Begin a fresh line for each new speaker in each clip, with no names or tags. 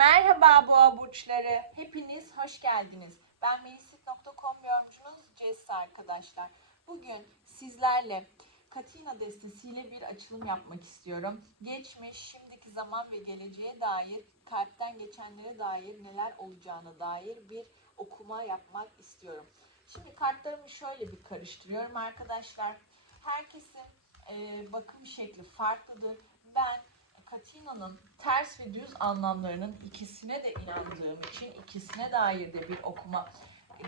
Merhaba boğa burçları. Hepiniz hoş geldiniz. Ben melisit.com yorumcunuz Jess arkadaşlar. Bugün sizlerle Katina destesiyle bir açılım yapmak istiyorum. Geçmiş, şimdiki zaman ve geleceğe dair, kalpten geçenlere dair neler olacağına dair bir okuma yapmak istiyorum. Şimdi kartlarımı şöyle bir karıştırıyorum arkadaşlar. Herkesin e, bakım şekli farklıdır. Ben Katina'nın ters ve düz anlamlarının ikisine de inandığım için, ikisine dair de bir okuma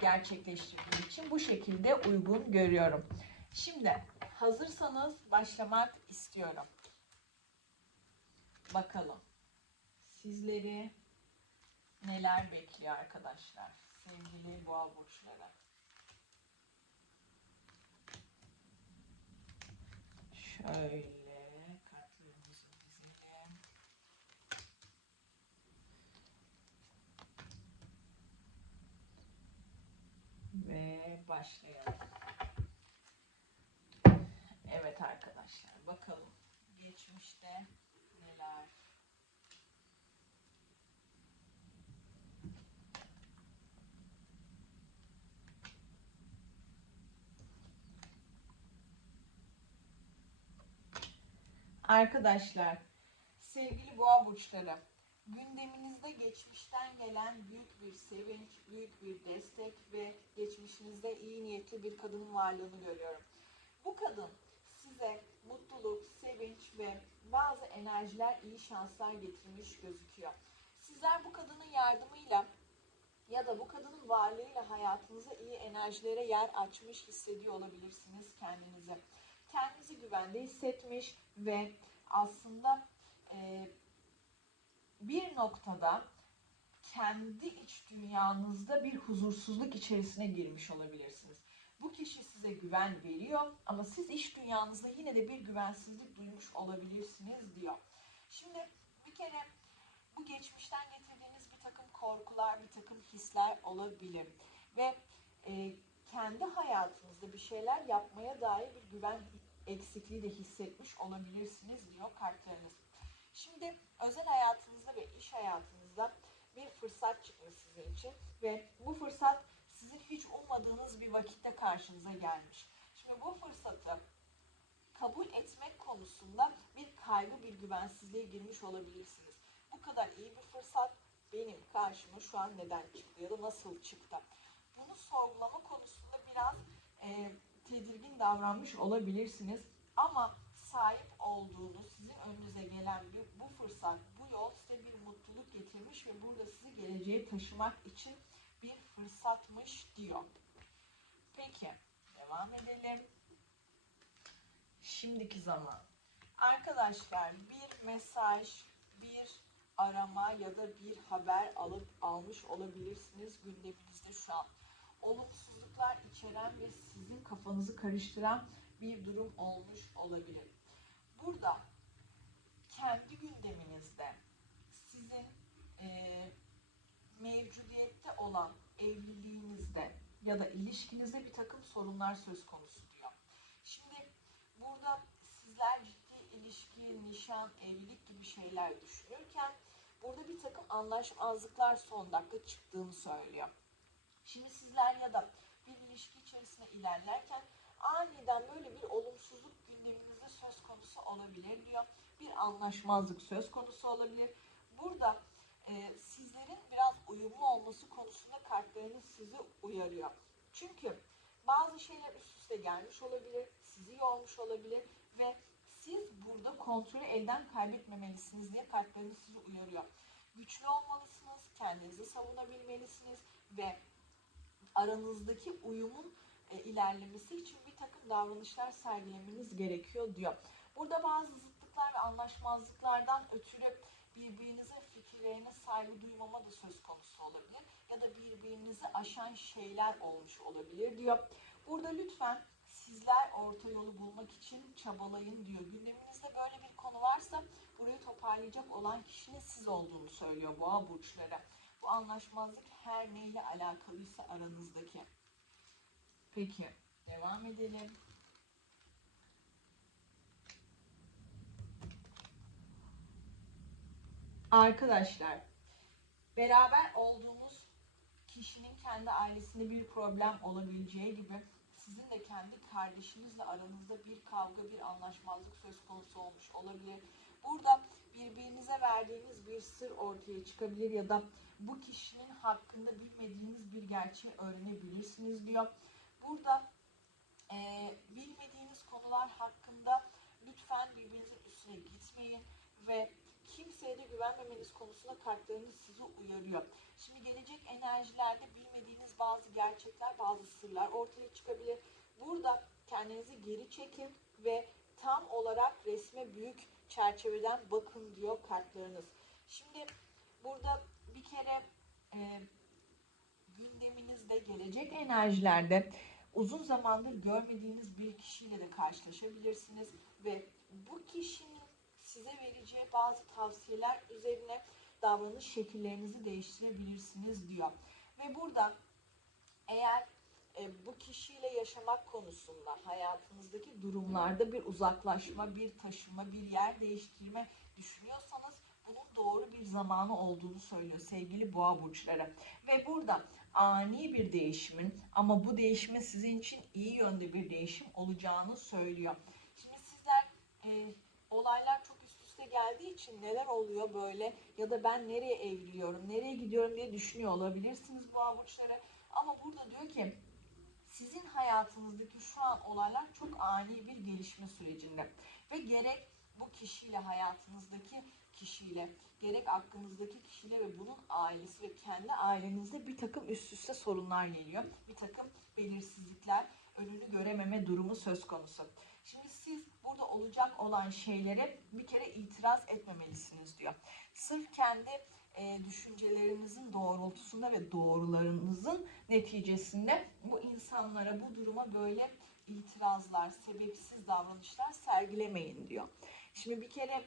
gerçekleştirdiğim için bu şekilde uygun görüyorum. Şimdi hazırsanız başlamak istiyorum. Bakalım sizleri neler bekliyor arkadaşlar sevgili boğa burçları. Şöyle başlayalım. Evet arkadaşlar bakalım geçmişte neler Arkadaşlar, sevgili boğa burçları, gündeminizde geçmişten gelen büyük bir sevinç, büyük bir destek ve geçmişinizde iyi niyetli bir kadının varlığını görüyorum. Bu kadın size mutluluk, sevinç ve bazı enerjiler, iyi şanslar getirmiş gözüküyor. Sizler bu kadının yardımıyla ya da bu kadının varlığıyla hayatınıza iyi enerjilere yer açmış hissediyor olabilirsiniz kendinizi kendinizi güvende hissetmiş ve aslında e, bir noktada kendi iç dünyanızda bir huzursuzluk içerisine girmiş olabilirsiniz. Bu kişi size güven veriyor ama siz iç dünyanızda yine de bir güvensizlik duymuş olabilirsiniz diyor. Şimdi bir kere bu geçmişten getirdiğiniz bir takım korkular, bir takım hisler olabilir ve e, kendi hayatınızda bir şeyler yapmaya dair bir güven eksikliği de hissetmiş olabilirsiniz diyor kartlarınız. Şimdi özel hayatınızda ve iş hayatınızda bir fırsat çıkmış sizin için ve bu fırsat sizin hiç ummadığınız bir vakitte karşınıza gelmiş. Şimdi bu fırsatı kabul etmek konusunda bir kaygı, bir güvensizliğe girmiş olabilirsiniz. Bu kadar iyi bir fırsat benim karşıma şu an neden çıktı ya da nasıl çıktı? Bunu sorgulama konusunda biraz e, tedirgin davranmış olabilirsiniz. Ama sahip olduğunuz, sizin önünüze gelen bir, bu fırsat, bu yol size bir mutluluk getirmiş ve burada sizi geleceğe taşımak için bir fırsatmış diyor. Peki, devam edelim. Şimdiki zaman. Arkadaşlar bir mesaj, bir arama ya da bir haber alıp almış olabilirsiniz gündeminizde şu an. Olumsuzluklar içeren ve sizin kafanızı karıştıran bir durum olmuş olabilir. Burada kendi gündeminizde sizin e, olan evliliğinizde ya da ilişkinizde bir takım sorunlar söz konusu diyor. Şimdi burada sizler ciddi ilişki, nişan, evlilik gibi şeyler düşünürken burada bir takım anlaşmazlıklar son dakika çıktığını söylüyor. Şimdi sizler ya da bir ilişki içerisinde ilerlerken aniden böyle bir olumsuzluk gündeminizde söz konusu olabilir diyor. Bir anlaşmazlık söz konusu olabilir. Burada e, sizlerin biraz uyumlu olması konusunda kartlarınız sizi uyarıyor. Çünkü bazı şeyler üst üste gelmiş olabilir, sizi yormuş olabilir ve siz burada kontrolü elden kaybetmemelisiniz diye kartlarınız sizi uyarıyor. Güçlü olmalısınız, kendinizi savunabilmelisiniz ve aranızdaki uyumun e, ilerlemesi için bir takım davranışlar sergilemeniz gerekiyor diyor. Burada bazı zıtlıklar ve anlaşmazlıklardan ötürü birbirinizin fikirlerine saygı duymama da söz konusu olabilir ya da birbirinizi aşan şeyler olmuş olabilir diyor. Burada lütfen sizler orta yolu bulmak için çabalayın diyor. Gündeminizde böyle bir konu varsa burayı toparlayacak olan kişinin siz olduğunu söylüyor boğa burçları. Bu anlaşmazlık her neyle alakalıysa aranızdaki. Peki devam edelim. Arkadaşlar beraber olduğumuz kişinin kendi ailesinde bir problem olabileceği gibi sizin de kendi kardeşinizle aranızda bir kavga, bir anlaşmazlık söz konusu olmuş olabilir. Burada birbirinize verdiğiniz bir sır ortaya çıkabilir ya da bu kişinin hakkında bilmediğiniz bir gerçeği öğrenebilirsiniz diyor. Burada e, bilmediğiniz konular hakkında lütfen birbirinizin üstüne gitmeyin ve kimseye de güvenmemeniz konusunda kartlarınız sizi uyarıyor. Şimdi gelecek enerjilerde bilmediğiniz bazı gerçekler, bazı sırlar ortaya çıkabilir. Burada kendinizi geri çekin ve tam olarak resme büyük çerçeveden bakın diyor kartlarınız. Şimdi burada bir kere e, gündeminizde gelecek enerjilerde uzun zamandır görmediğiniz bir kişiyle de karşılaşabilirsiniz ve bu kişinin size vereceği bazı tavsiyeler üzerine davranış şekillerinizi değiştirebilirsiniz diyor. Ve burada eğer e, bu kişiyle yaşamak konusunda hayatınızdaki durumlarda bir uzaklaşma, bir taşınma, bir yer değiştirme düşünüyorsanız bunun doğru bir zamanı olduğunu söylüyor sevgili boğa burçları. Ve burada ani bir değişimin ama bu değişimin sizin için iyi yönde bir değişim olacağını söylüyor. Şimdi sizler e, olaylar çok üste geldiği için neler oluyor böyle ya da ben nereye evriliyorum, nereye gidiyorum diye düşünüyor olabilirsiniz boğa burçları. Ama burada diyor ki sizin hayatınızdaki şu an olaylar çok ani bir gelişme sürecinde ve gerek bu kişiyle hayatınızdaki kişiyle gerek aklınızdaki kişiyle ve bunun ailesi ve kendi ailenizde bir takım üst üste sorunlar geliyor. Bir takım belirsizlikler, önünü görememe durumu söz konusu. Şimdi siz burada olacak olan şeylere bir kere itiraz etmemelisiniz diyor. Sırf kendi e, düşüncelerinizin doğrultusunda ve doğrularınızın neticesinde bu insanlara, bu duruma böyle itirazlar, sebepsiz davranışlar sergilemeyin diyor. Şimdi bir kere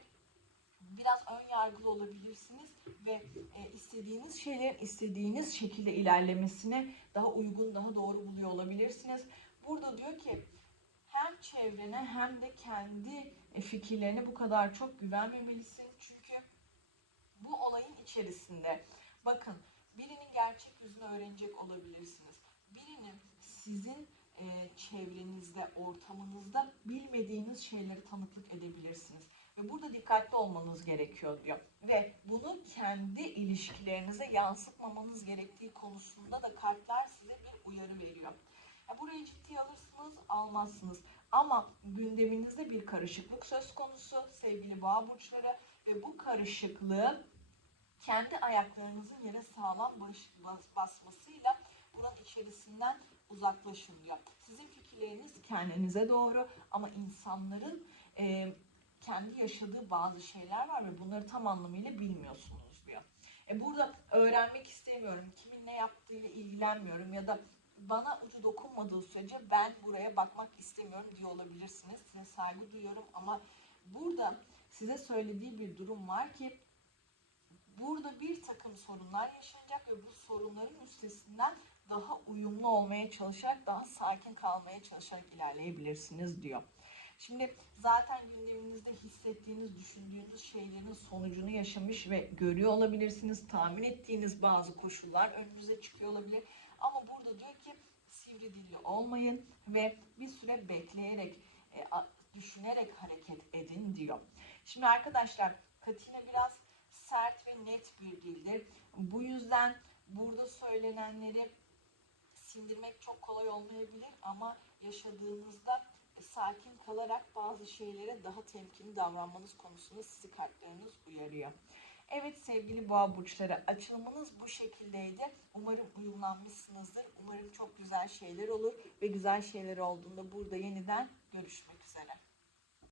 biraz ön yargılı olabilirsiniz ve e, istediğiniz şeylerin istediğiniz şekilde ilerlemesine daha uygun, daha doğru buluyor olabilirsiniz. Burada diyor ki hem çevrene hem de kendi e, fikirlerine bu kadar çok güvenmemelisin. Çünkü bu olayın içerisinde bakın birinin gerçek yüzünü öğrenecek olabilirsiniz. Birinin sizin e, çevrenizde, ortamınızda bilmediğiniz şeyleri tanıklık edebilirsiniz. Ve burada dikkatli olmanız gerekiyor diyor. Ve bunu kendi ilişkilerinize yansıtmamanız gerektiği konusunda da kartlar size bir uyarı veriyor. Burayı ciddiye alırsınız, almazsınız. Ama gündeminizde bir karışıklık söz konusu sevgili boğa burçları ve bu karışıklığı kendi ayaklarınızın yere sağlam baş, bas, basmasıyla buranın içerisinden uzaklaşın diyor. Sizin fikirleriniz kendinize doğru ama insanların e, kendi yaşadığı bazı şeyler var ve bunları tam anlamıyla bilmiyorsunuz diyor. E burada öğrenmek istemiyorum, kimin ne yaptığıyla ilgilenmiyorum ya da bana ucu dokunmadığı sürece ben buraya bakmak istemiyorum diye olabilirsiniz. Size saygı duyuyorum ama burada size söylediği bir durum var ki burada bir takım sorunlar yaşanacak ve bu sorunların üstesinden daha uyumlu olmaya çalışarak, daha sakin kalmaya çalışarak ilerleyebilirsiniz diyor. Şimdi zaten gündeminizde hissettiğiniz, düşündüğünüz şeylerin sonucunu yaşamış ve görüyor olabilirsiniz. Tahmin ettiğiniz bazı koşullar önünüze çıkıyor olabilir. Ama burada diyor ki sivri dilli olmayın ve bir süre bekleyerek, e, düşünerek hareket edin diyor. Şimdi arkadaşlar Katina biraz sert ve net bir dildir. Bu yüzden burada söylenenleri sindirmek çok kolay olmayabilir ama yaşadığınızda sakin kalarak bazı şeylere daha temkinli davranmanız konusunda sizi kartlarınız uyarıyor. Evet sevgili boğa burçları açılımınız bu şekildeydi. Umarım uyumlanmışsınızdır. Umarım çok güzel şeyler olur ve güzel şeyler olduğunda burada yeniden görüşmek üzere.